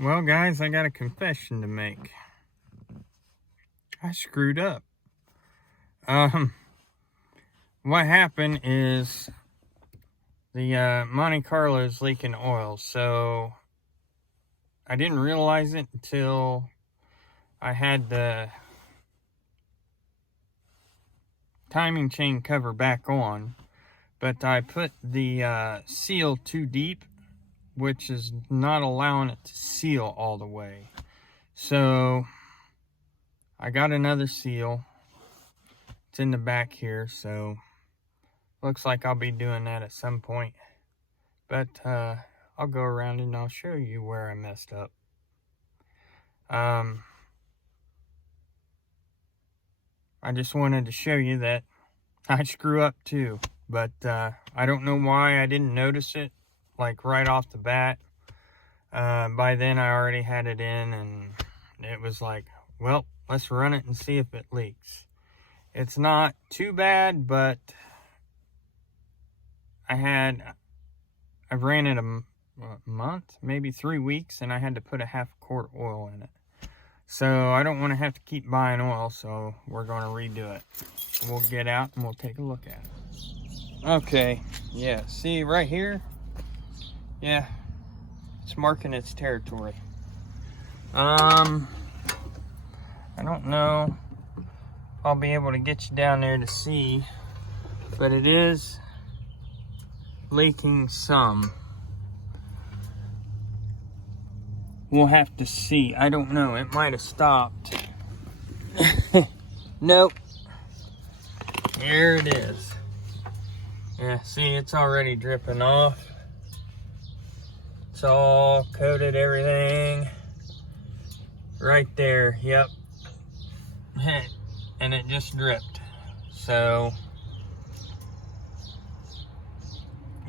Well, guys, I got a confession to make. I screwed up. What happened is the Monte Carlo is leaking oil, so I didn't realize it until I had the timing chain cover back on, but I put the seal too deep, which is not allowing it to seal all the way. So I got another seal. It's in the back here, so looks like I'll be doing that at some point. But I'll go around and I'll show you where I messed up. I just wanted to show you that I screw up too, but I don't know why I didn't notice it like right off the bat. By then I already had it in, and it was like, well, let's run it and see if it leaks. It's not too bad, but I ran it a month, maybe 3 weeks, and I had to put a half quart of oil in it. So I don't want to have to keep buying oil, so we're going to redo it. We'll get out and we'll take a look at it. Okay, yeah, see right here? Yeah, it's marking its territory. I don't know if I'll be able to get you down there to see, but it is leaking some. We'll have to see. I don't know. It might have stopped. Nope. Here it is. Yeah, see, it's already dripping off. It's all coated, everything. Right there, yep. And it just dripped. So,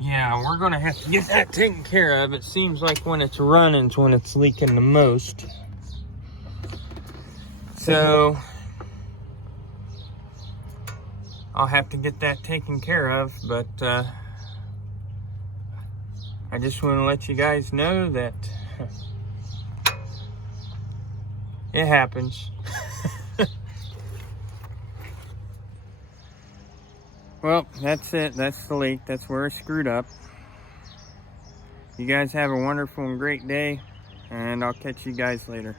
yeah, we're gonna have to get that taken care of. It seems like when it's running is when it's leaking the most. So, I'll have to get that taken care of, but I just want to let you guys know that it happens. Well, that's it. That's the leak. That's where I screwed up. You guys have a wonderful and great day, and I'll catch you guys later.